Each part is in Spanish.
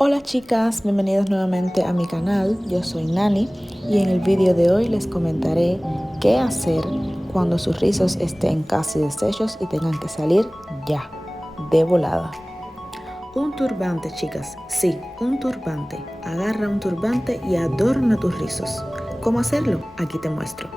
Hola chicas, bienvenidas nuevamente a mi canal. Yo soy Nani y en el vídeo de hoy les comentaré qué hacer cuando sus rizos estén casi deshechos y tengan que salir ya, de volada. Un turbante, chicas, sí, un turbante. Agarra un turbante y adorna tus rizos. ¿Cómo hacerlo? Aquí te muestro.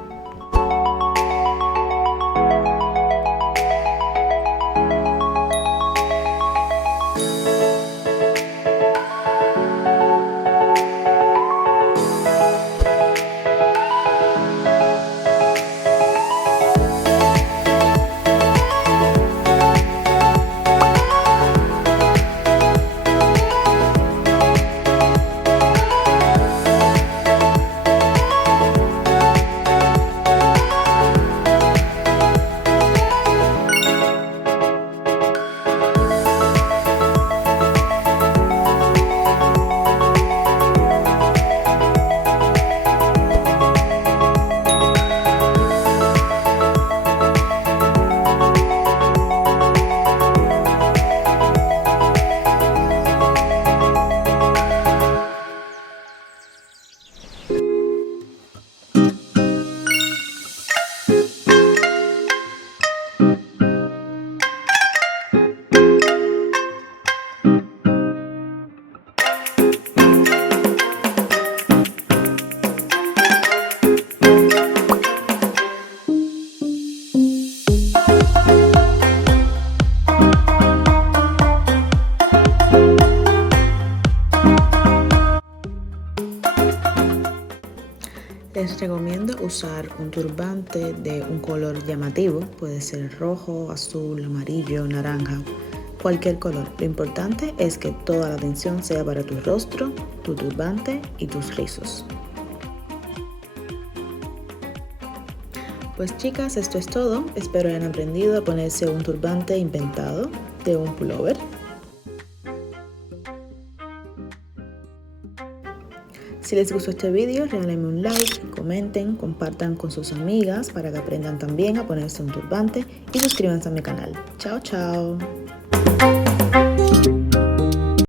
Les recomiendo usar un turbante de un color llamativo, puede ser rojo, azul, amarillo, naranja, cualquier color. Lo importante es que toda la atención sea para tu rostro, tu turbante y tus rizos. Pues chicas, esto es todo. Espero hayan aprendido a ponerse un turbante inventado de un pullover. Si les gustó este video, regálenme un like, comenten, compartan con sus amigas para que aprendan también a ponerse un turbante y suscríbanse a mi canal. Chao, chao.